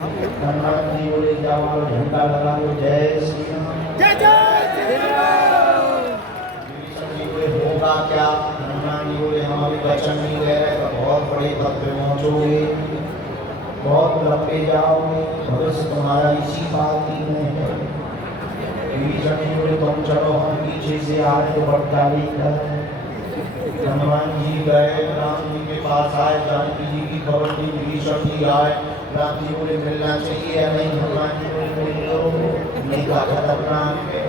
हनुमान जी बोले जाओ झंडा लगा लो, जय श्री राम। जय जय श्री राम। विभीषण जी बोले होगा क्या? हनुमान जी बोले हम अभी वचन नहीं दे रहे तो बहुत बड़े पद पे पहुंचोगे, बहुत लंबे जाओगे, भविष्य तुम्हारा इसी बात ही में है। विभीषण जी बोले तुम चलो, हम पीछे से आ रहे तो बड़काली कर। हनुमान जी गए, राम जी के पास आए, जानकी जी की खबर दी, विभीषण जी आए, राम जी बोले मिलना चाहिए या नहीं? हनुमान जी बोले मिल लो, ये क्या खतरनाक है।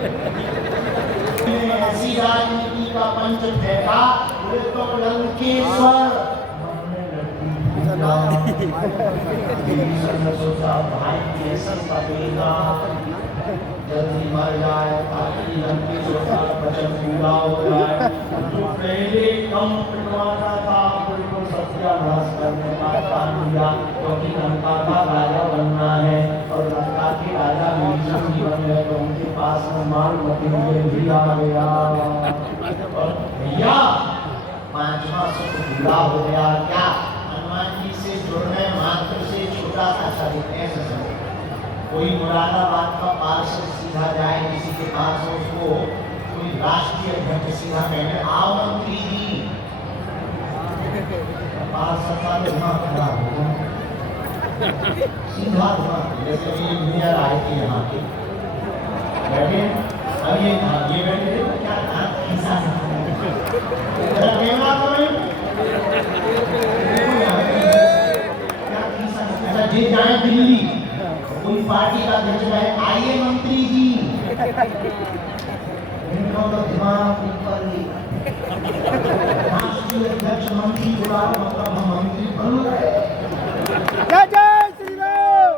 ऐसी राजनीति का पंच फेंका, बोले तो लंकेश्वर विभीषण ने सोचा भाई कैसे पड़ेगा, जल्दी मर जाए ताकि लंकेश्वर का वचन पूरा हो जाए। जो पहले कम पिटवाना था बिल्कुल सत्यानाश करने का काम किया, क्योंकि लंका का राजा बनना है और लंका के राजा विभीषण जी बन गए तो उनके पास में मालमती भी आ गया। और भैया 5वां सुख पूरा हो गया। क्या? हनुमान जी से जुड़ने मात्र से छोटा सा शरीर कोई मुरादाबाद का पार्षद सीधा जाए किसी के पास, उसको कोई राष्ट्रीय अध्यक्ष सीधा कहने आओ मंत्री जी, पार्षद का दिमाग खराब होगा, सीधा दिमाग। जैसे ये इंजीनियर आए थे यहाँ के बैठे, अब ये बैठे थे क्या ऐसा जी जाए दिल्ली, कोई पार्टी का अध्यक्ष है, आइए मंत्री जी, इनको तो दिमाग ऊपर ही। राष्ट्रीय अध्यक्ष मंत्री बुला मतलब हम मंत्री बन गए। जय जय श्री राम।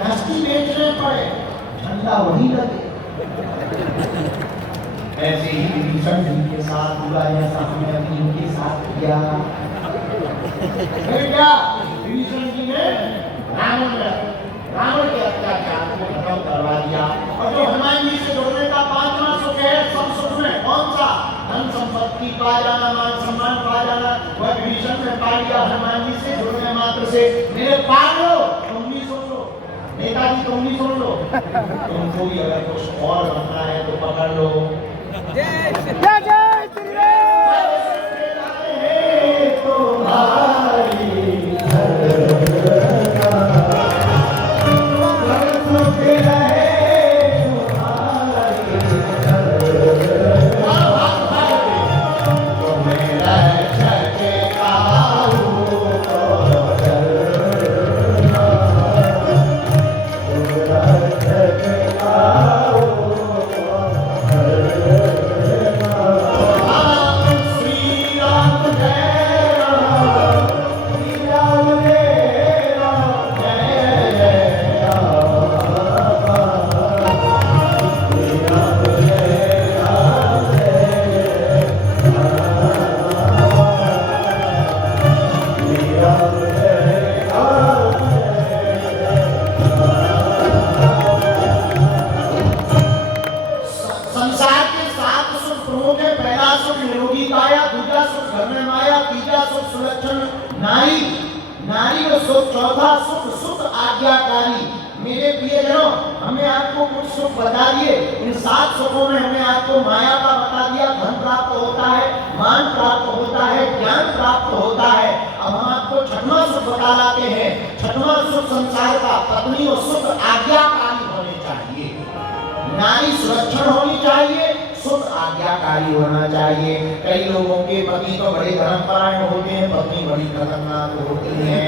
राष्ट्रीय बेचने पड़े, झंडा वही लगे। ऐसे ही विभीषण जी के साथ हुआ, जैसा हमने अभी इनके साथ किया। क्या विभीषण जी ने रावण के अत्याचार को खत्म करवा दिया। और जो हनुमान जी से जुड़ने का 5वां सुख है, सब सुख में कौन सा? धन संपत्ति पा जाना, मान सम्मान पा जाना, वह विभीषण ने पा लिया हनुमान जी से जुड़ने मात्र से। मेरे पागलो तुम भी सुन लो, नेताजी तुम भी सुन लो, तुमको भी अगर कुछ और बनना है तो पकड़ लो। जय जय श्री राम। नारी व सुख, चौथा सुख सुख आज्ञाकारी। मेरे प्रिय जनों, हमें आपको कुछ सुख बता दिए, इन 7 सुखों में हमें आपको माया का बता दिया, धन प्राप्त होता है, मान प्राप्त होता है, ज्ञान प्राप्त होता है। अब हम आपको 6वां सुख बता लाते हैं। 6वां सुख संसार का पत्नी और सुख आज्ञाकारी होने चाहिए, नारी सुरक्षण होनी चाहिए, सुख आज्ञाकारी होना चाहिए। कई लोगों के पति तो बड़े धर्मपरायण होते हैं, पत्नी बड़ी खतरनाक होती है।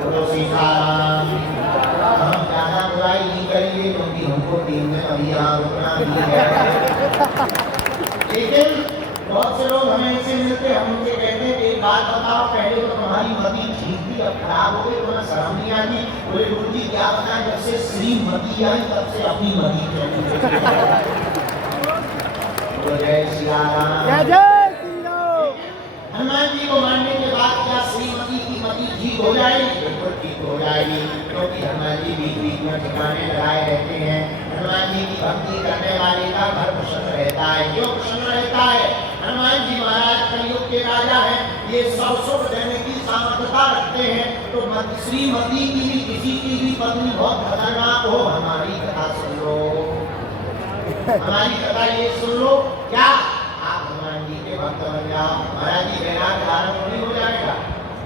बोलो सीताराम। हम ज्यादा बुराई नहीं करेंगे क्योंकि हमको 3 दिन अभी यहाँ रुकना भी है। लेकिन बहुत से लोग हमें ऐसे मिलते, हम उनसे कहते हैं एक बात बताओ, पहले तो तुम्हारी मति ठीक थी, अब खराब हो गई, तुम्हें शर्म नहीं आती? बोले गुरु जी क्या बताएं, जब से श्रीमती आई तब से अपनी मति चली। जय श्री राम। जय जय श्री राम। हनुमान जी को मानने के बाद क्या श्रीमती की मति ठीक हो जाएगी? बिल्कुल ठीक हो जाएगी, क्योंकि हनुमान जी बीच बीच में ठिकाने लगाए रहते हैं। हनुमान जी की भक्ति करने वाले का घर प्रसन्न रहता है। क्यों प्रसन्न रहता है? हनुमान जी महाराज कलयुग के राजा हैं, ये सब सुख देने की सामर्थ्यता रखते हैं, तो श्रीमती की भी किसी की भी पत्नी बहुत खतरनाक हो, हमारी कथा सुन लो, हमारी कथा ये सुन लो, क्या आप हनुमान जी के भक्त बन जाओ, महाराज जी वैराग धारण नहीं हो जाएगा,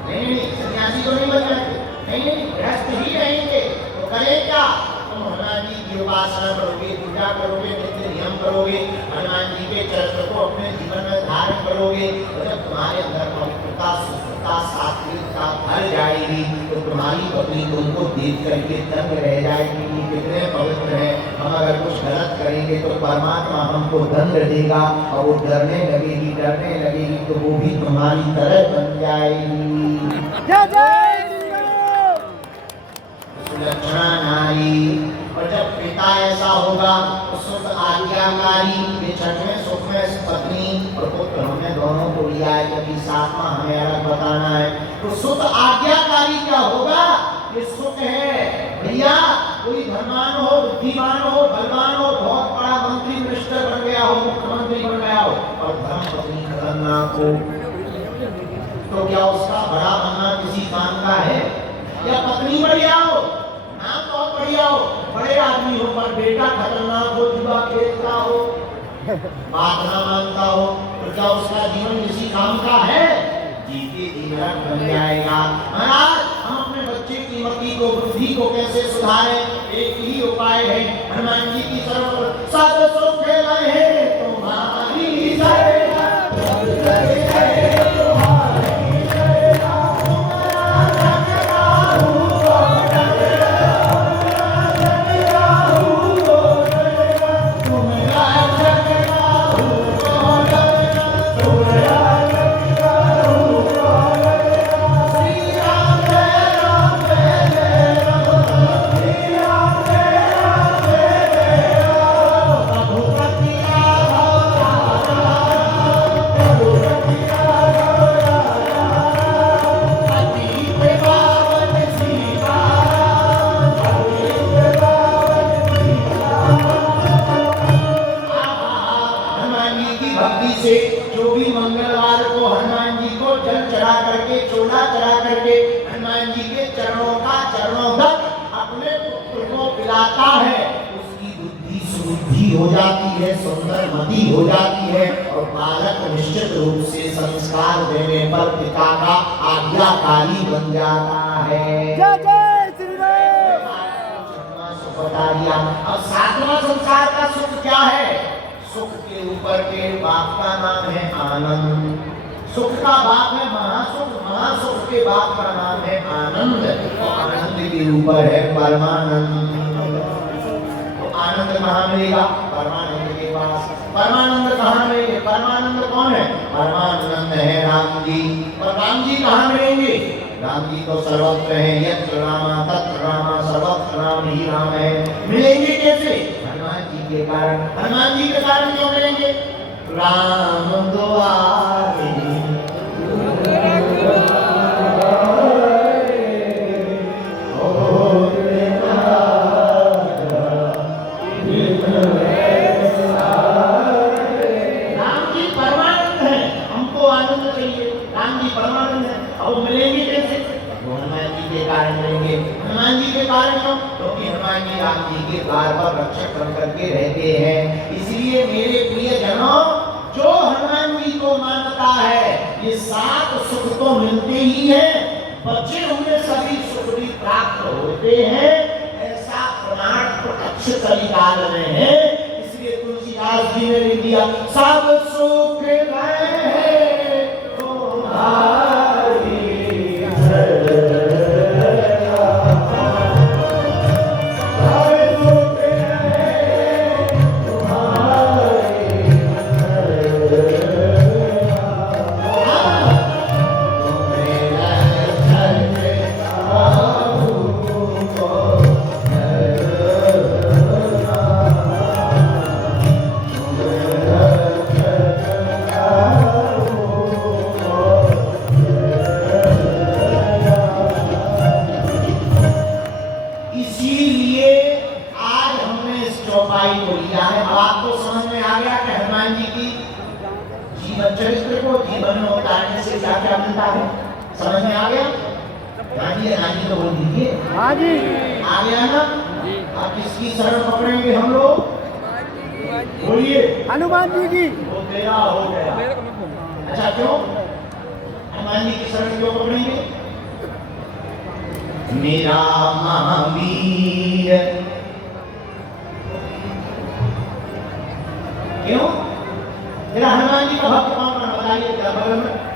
नहीं सन्यासी तो नहीं बन जाएंगे, नहीं गृहस्थ ही रहेंगे, तो करें क्या, तुम हनुमान जी की उपासना करोगे, पूजा करोगे, नित्य नियम करोगे, हनुमान जी के चरित्र को अपने जीवन में धारण करोगे, और जब तुम्हारे अंदर पवित्रता, शुद्धता, सात्विकता भर जाएगी, तो तुम्हारी पत्नी तुमको देख करके दंग रह जाएगी कि कितने पवित्र हैं, हम अगर कुछ गलत करेंगे तो परमात्मा हमको दंड देगा, और वो डरने लगेगी तो वो भी तुम्हारी तरह बन जाएगी। जय जय श्री राम। सुलक्षणा नारी, और जब पिता ऐसा होगा तो सुख आज्ञाकारी, ये छठवें सुख में पत्नी और पुत्र हमने दोनों को लिया है, क्योंकि सातवां हमें अलग बताना है। तो सुख आज्ञाकारी क्या होगा, ये सुख है भैया, कोई धनवान हो, बुद्धिमान हो, बलवान हो, बहुत बड़ा मंत्री मिनिस्टर बन गया हो, मुख्यमंत्री बन गया हो, और धर्म पत्नी खतरनाक हो, तो क्या उसका बड़ा बनना किसी काम का है? या पत्नी बढ़िया हो, नाम बहुत बढ़िया हो, बड़े आदमी हो, पर बेटा खतरनाक हो, जुआ खेलता हो, बात ना मानता हो, तो क्या उसका जीवन किसी काम का है? जीते जी नरक बन जाएगा। महाराज, हम अपने बच्चे की मति को, बुद्धि को कैसे सुधारें? एक ही उपाय है, हनुमान जी की तरफ सब सुख लहे तुम्हारी जय। हो जाती है, सुंदर मति हो जाती है, और बालक निश्चित रूप से संस्कार देने पर पिता का आज्ञाकारी बन जाता है। जय जय श्री राम। सुख बता दिया। अब सातवां संसार का सुख क्या है? सुख के ऊपर के बाप का नाम है आनंद। सुख का बाप है महासुख, महासुख के बाप का नाम है आनंद, और आनंद के ऊपर है परमानंद। आनंद कहाँ मिलेगा? परमानंद के पास। परमानंद कहाँ मिलेंगे? परमानंद कौन है? परमानंद है राम जी। और राम जी कहाँ मिलेंगे? राम जी तो सर्वत्र है, यत्र रामा तत्र रामा, सर्वत्र राम ही राम है। मिलेंगे कैसे? हनुमान जी के कारण। हनुमान जी के कारण क्यों मिलेंगे? राम दुआरे हनुमान जी के कारण क्यों? क्योंकि हनुमान जी राम जी के द्वार पर रक्षक बन करके रहते हैं। इसलिए मेरे प्रिय जनों, जो हनुमान जी को मानता है, ये सात सुख तो मिलते ही हैं, बचे हुए सभी सुख भी प्राप्त होते हैं, ऐसा प्रमाण प्रत्यक्ष कलिकाल में है। इसलिए तुलसीदास जी ने लिख दिया, सब सुख है तुम्हारी चरित्र को जीवन में उतारने से क्या क्या मिलता है, समझ में आ गया? राजी राजी तो बोल दीजिए। हाँ जी। आ गया ना? आप किसकी शरण पकड़ेंगे हम लोग? बोलिए। हनुमान जी की। वो तेरा हो गया। अच्छा क्यों? हनुमान जी की शरण क्यों पकड़ेंगे? मेरा महावीर। क्यों? मेरा हनुमान जी का भक्त कौन कौन बताइए क्या बगल में?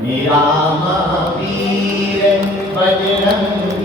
मेरा महावीर बजरंग